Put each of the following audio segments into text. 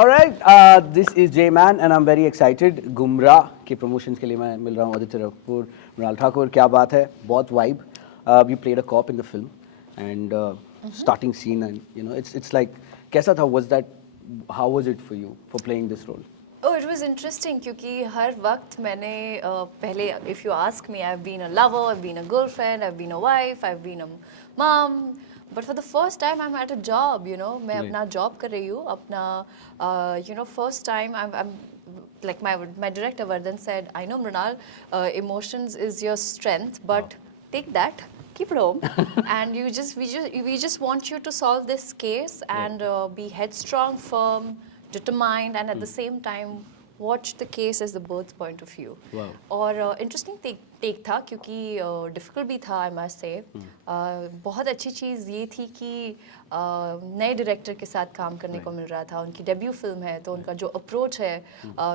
Alright, this is J-Man and I'm very excited. Gumrah के promotions के लिए मैं मिल रहा हूँ Aditya Kapoor, Mrunal Thakur. क्या बात है? बहुत vibe. You played a cop in the film and starting scene and it's like कैसा था? Was that? How was it for you for playing this role? Oh, it was interesting क्योंकि हर वक्त मैंने पहले if you ask me, I've been a lover, I've been a girlfriend, I've been a wife, I've been a mom. But for the first time, I'm at a job, मैं अपना job कर रही हूँ, अपना, first time I'm like my director Vardhan said, I know Mrunal, emotions is your strength, but take that, keep it home, and we just want you to solve this case and be headstrong, firm, determined, and at the same time watch the case as the birth point of view. Wow. और interesting take था क्योंकि difficult भी था I must say. बहुत अच्छी चीज़ ये थी कि नए director के साथ काम करने को मिल रहा था. उनकी debut film है तो उनका जो approach है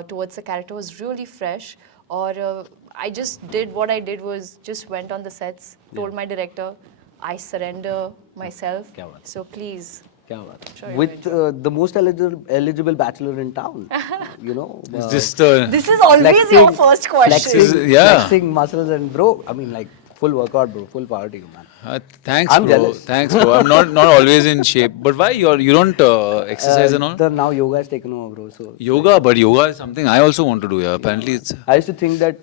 towards the character was really fresh. और I just did what I did was just went on the sets, told my director, I surrender myself. So please. क्या बात है? With the most eligible bachelor in town, Is this This is always your first question. flexing muscles and bro, I mean like full workout, bro, full party, man. Thanks, I'm bro. jealous. Thanks, bro. I'm not always in shape. But why you don't exercise and all? Now yoga has taken over, bro. So Yoga, but yoga is something I also want to do. Yeah, apparently it's. I used to think that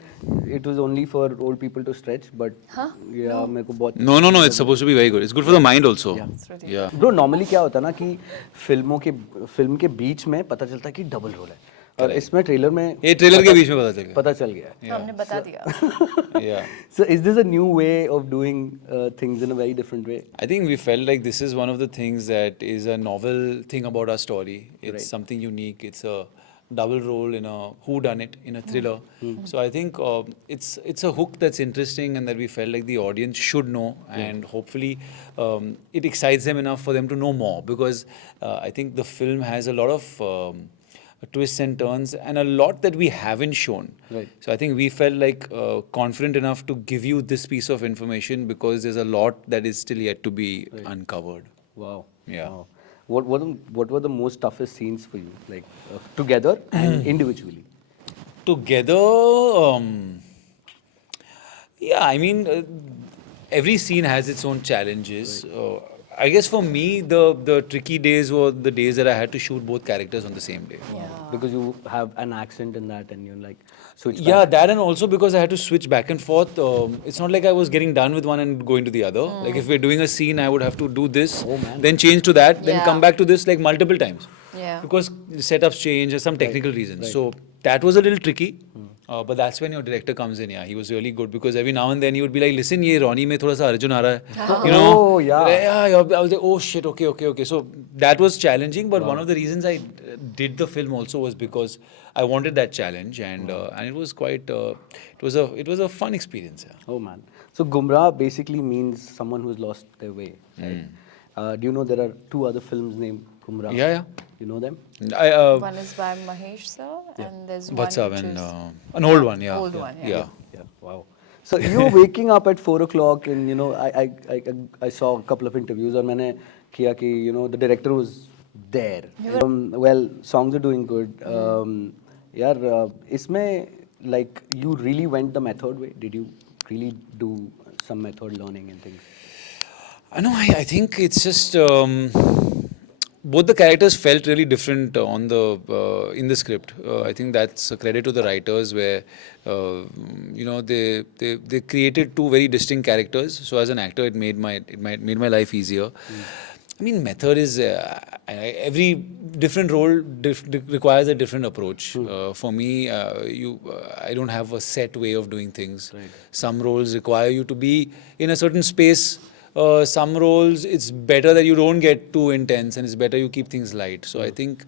it was only for old people to stretch, but yeah, मेरे को बहुत No. It's supposed to be very good. It's good for the mind also. Yeah. Bro, normally क्या होता है ना कि film के बीच में पता चलता है कि डबल रोल है और इसमें ट्रेलर में ये ट्रेलर के बीच में पता चल गया. तो हमने बता दिया. Yeah. So is this a new way of doing things in a very different way? I think we felt like this is one of the things that is a novel thing about our story. It's something unique. It's a double role in a whodunit, in a thriller. So I think it's a hook that's interesting and that we felt like the audience should know and hopefully it excites them enough for them to know more because I think the film has a lot of twists and turns and a lot that we haven't shown. Right. So I think we felt like confident enough to give you this piece of information because there's a lot that is still yet to be uncovered. Wow. Yeah. Wow. What were the most toughest scenes for you, like together and individually? Together, yeah, I mean, every scene has its own challenges. I guess for me, the tricky days were the days that I had to shoot both characters on the same day. Yeah. Because you have an accent in that and you're like switch back. Yeah, that and also because I had to switch back and forth. It's not like I was getting done with one and going to the other. Like if we're doing a scene, I would have to do this, then change to that, then come back to this like multiple times. Yeah. Because setups change, there's some technical reasons. So that was a little tricky. But that's when your director comes in. Yeah, he was really good because every now and then he would be like, "Listen, ये Ronnie में थोड़ा सा Arjun आ रहा है." You know? Oh yeah. I was like, "Oh shit, okay." So that was challenging. But one of the reasons I did the film also was because I wanted that challenge, and it was quite. It was a fun experience. Yeah. Oh man. So Gumrah basically means someone who's lost their way. Right? Do you know there are two other films named Gumrah? Yeah. You know them? One is by Mahesh sir, and there's one What's up? which And is an old one. Yeah. old one. Yeah. Yeah. Wow. So you're waking up at 4 o'clock, and I saw a couple of interviews, and मैंने किया कि the director was there. Well, songs are doing good. यार इसमें like you really went the method way. Did you really do some method learning and things? I think it's just both the characters felt really different on the in the script. I think that's a credit to the writers where they created two very distinct characters. So as an actor, it made my life easier. I mean, method is every different role requires a different approach. For me, I don't have a set way of doing things. Right. Some roles require you to be in a certain space. Some roles, it's better that you don't get too intense and it's better you keep things light. So I think,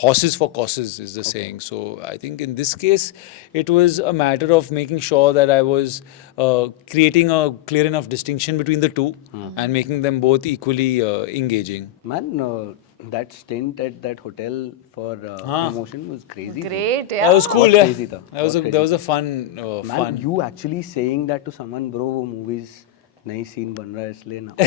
horses for courses is the saying. So I think in this case, it was a matter of making sure that I was creating a clear enough distinction between the two and making them both equally engaging. Man, that stint at that hotel for promotion was crazy. great. Yeah. That was cool, yeah. Crazy tha. That was a fun, Man, fun. you actually saying that to someone, bro, वो movies नई scene बन रहा है इसलिए ना. I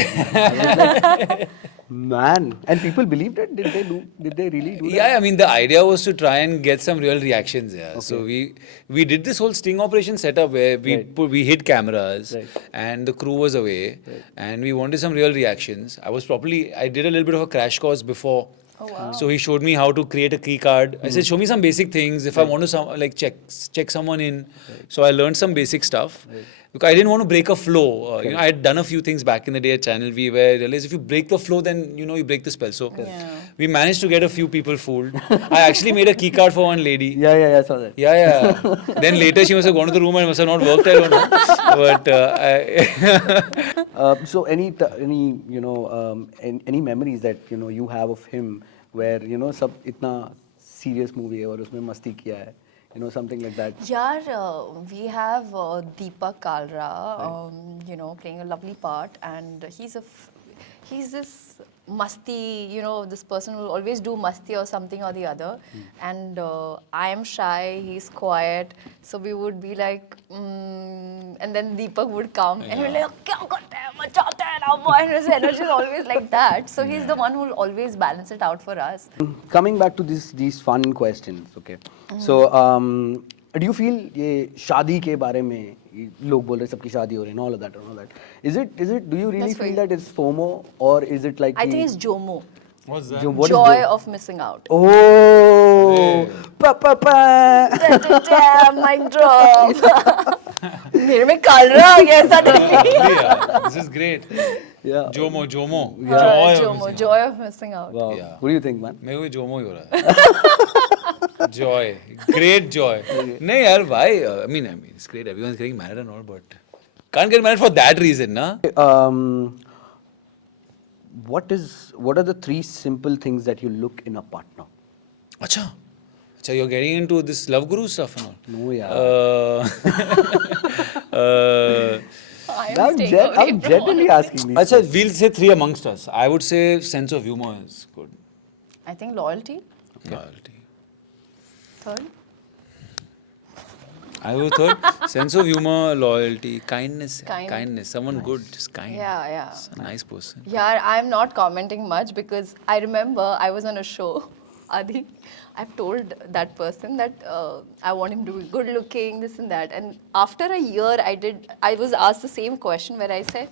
was like, man, and people believed it. Did they really do that? Yeah, I mean the idea was to try and get some real reactions. Yeah, so we did this whole sting operation setup where we hid cameras and the crew was away and we wanted some real reactions. I did a little bit of a crash course before. Oh, wow. So he showed me how to create a key card. I said, show me some basic things if I want to check someone in. So I learned some basic stuff. Because I didn't want to break a flow. You know, I had done a few things back in the day at Channel V where I realized if you break the flow, then you know you break the spell. So we managed to get a few people fooled. I actually made a key card for one lady. Yeah, I saw that. Yeah. Then later she must have gone to the room and must have not worked. I don't know. But So any you know any memories that you know you have of him where you know सब इतना serious movie है और उसमें मस्ती किया है, you know, something like that. Yeah, we have Deepak Kalra, you know, playing a lovely part, and he's this masti, you know, this person will always do masti or something or the other, and I am shy, he's quiet, so we would be like, and then Deepak would come and he'll be like, "Kya karte hai, machate hai na boy," and his energy is always like that. So he's the one who will always balance it out for us. Coming back to these fun questions, okay. So do you feel ये शादी के बारे में लोग बोल रहे सबकी शादी हो रही है, all of that and all that. Is it? Do you really That's feel right. that it's FOMO or is it like? I think it's JOMO, what's that? what is joy JOMO? of missing out. Oh, pa. Mic drop. मेरे में कालरा आ गया ऐसा नहीं. Yeah, this is great. Yeah. Jomo. JOMO, joy of missing out. Wow. Yeah. What do you think, man? मेरे को Jomo ही हो रहा है. Joy, great joy. नहीं यार, why? I mean, it's great. Everyone's getting married and all, but can't get married for that reason, na? What are the 3 simple things that you look in a partner? Acha, you're getting into this love guru stuff and all. No, yeah. I'm staying away I'm from genuinely all. asking these. Acha, we'll say 3 amongst us. I would say sense of humor is good. I think loyalty. Loyalty. Third. I would third, sense of humor, loyalty, kindness. Kind. Kindness. Someone good, just kind. Yeah. Just a nice person. Yeah, I'm not commenting much because I remember I was on a show, Adi. I've told that person that I want him to be good looking, this and that. And after a year, I was asked the same question where I said,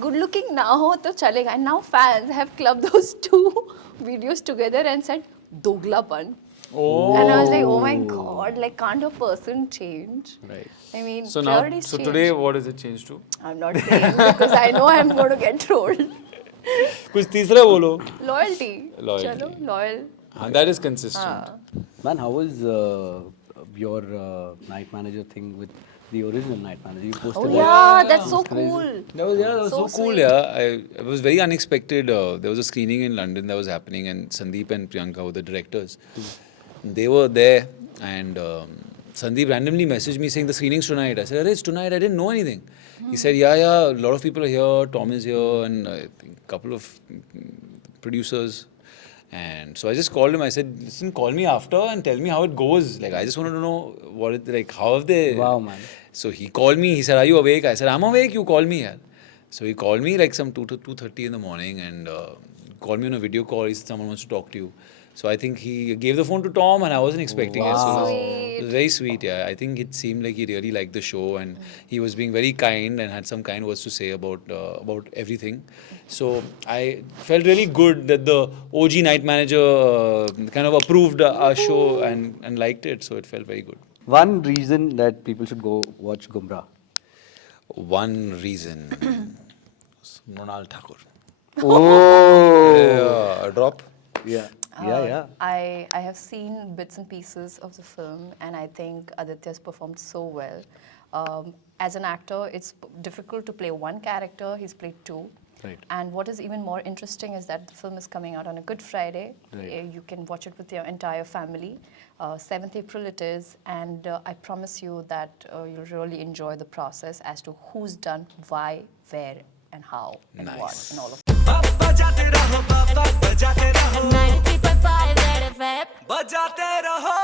good looking na ho to chalega. And now fans have clubbed those 2 videos together and said, doglapan. Oh. And I was like, oh my god, like can't a person change? Right. I mean, So now, priorities change. today, what does it change to? I'm not saying because I know I'm going to get trolled. कुछ तीसरा बोलो. Loyalty. Loyalty. Chalo, loyal. That is consistent. Man, how was your night manager thing with the original night manager? You posted Oh that. yeah, that's so cool. That was so cool. sweet. Yeah, it was very unexpected. There was a screening in London that was happening, and Sandeep and Priyanka were the directors. They were there, and Sandeep randomly messaged me saying the screening's tonight. I said, "It's tonight." I didn't know anything. He said, "Yeah, a lot of people are here. Tom is here, and I think a couple of producers." And so I just called him. I said, "Listen, call me after and tell me how it goes. Like, I just wanted to know how have they." Wow, man. So he called me. He said, "Are you awake?" I said, "I'm awake. You call me here." So he called me like some 2:30 in the morning and called me on a video call. He said, "Someone wants to talk to you." So I think he gave the phone to Tom, and I wasn't expecting it. So it was very sweet. Yeah, I think it seemed like he really liked the show, and he was being very kind and had some kind words to say about everything. So I felt really good that the OG night manager kind of approved our show and liked it. So it felt very good. One reason that people should go watch Gumrah. One reason, Mrunal Thakur. Oh. A drop. Yeah. I have seen bits and pieces of the film, and I think Aditya's performed so well. As an actor, it's difficult to play one character. He's played 2. Right. And what is even more interesting is that the film is coming out on a Good Friday. Right. You can watch it with your entire family. 7th April it is, and I promise you that you'll really enjoy the process as to who's done, why, where, and how, and what, and all of that. बजाते रहो 93.5 red FM बजाते रहो